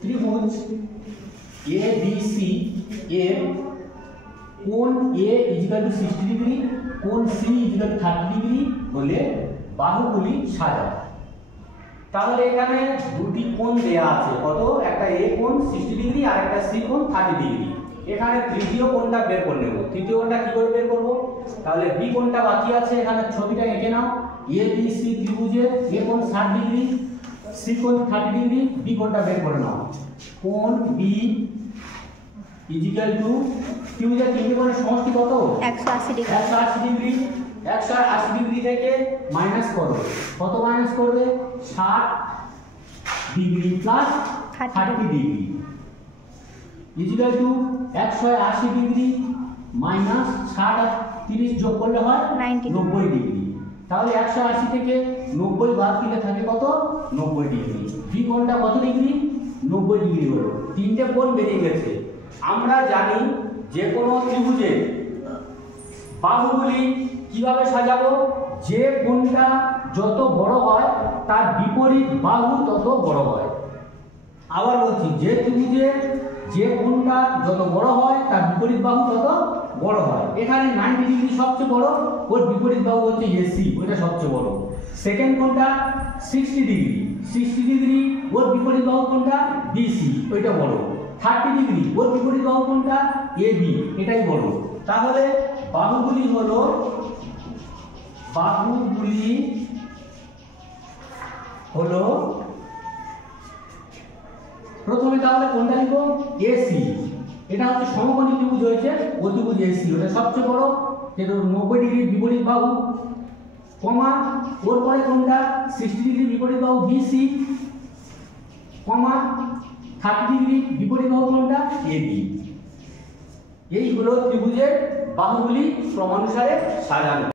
ত্রিভুজ ABC এর কোণ A = 60 ডিগ্রি, কোণ C = 30 ডিগ্রি হলে বাহুগুলি সাজাও। তাহলে এখানে দুটি কোণ দেয়া আছে, কত? একটা A কোণ 60 ডিগ্রি আর একটা C কোণ 30 ডিগ্রি। এখানে তৃতীয় কোণটা বের করে নেব। তৃতীয় কোণটা কি করে বের করব? তাহলে B কোণটা বাকি আছে, এখানে ছবিটা এঁকে নাও। ABC ত্রিভুজে A কোণ 60 ডিগ্রি, C কোণ 30 ডিগ্রি, B কোণটা বের করে নাও। কোণ B = ত্রিভুজের তিনটি কোণের সমষ্টি কত? 180 ডিগ্রি। 180 ডিগ্রি। 180 ডিগ্রি থেকে মাইনাস করো। কত মাইনাস করবে? 60 degree plus 30 degree = 180 degree minus 60 আর 30 যোগ করলে হয় 90 ডিগ্রি। তাহলে 180 থেকে 90 বাদ দিলে থাকে কত? 90 ডিগ্রি। বি কোণটা কত ডিগ্রি? 90 ডিগ্রি হলো। তিনটে কোণ বেরিয়ে গেছে। আমরা জানি যে কোনো ত্রিভুজের বাহুগুলি কিভাবে সাজাবো? যে কোণটা যত বড় হয় তার বিপরীত বাহু তত বড় হয়। আবার বলছি, যে ত্রিভুজের যে কোণটা যত বড় হয় তার বিপরীত বাহু তত বড় হয়। এখানে 90 ডিগ্রি সবচেয়ে বড়, ওর বিপরীত বাহু হচ্ছে AC, ওটা সবচেয়ে বড়। সেকেন্ড কোণটা 60 ডিগ্রি, 60 ডিগ্রি ওর বিপরীত বাহু কোণটা BC, ওইটা বড়। 30 ডিগ্রি ওর বিপরীত বাহু কোণটা AB, এটাই বড়। তাহলে বাহুগুলি হলো প্রথমে তাহলে কোনটা লিখব? AC। এটা হচ্ছে সমকোণী ত্রিভুজ হয়েছে, ও ত্রিভুজ AC, ওটা সবচেয়ে বড়, যেটা 90 ডিগ্রি বিপরীত বাহু, কমা ওর পরে কোনটা? 60 ডিগ্রি বিপরীত বাহু BC, কমা 30 ডিগ্রি বিপরীত বাহু কোনটা? AB। এই হলো ত্রিভুজের বাহুগুলি ক্রমানুসারে সাজানো।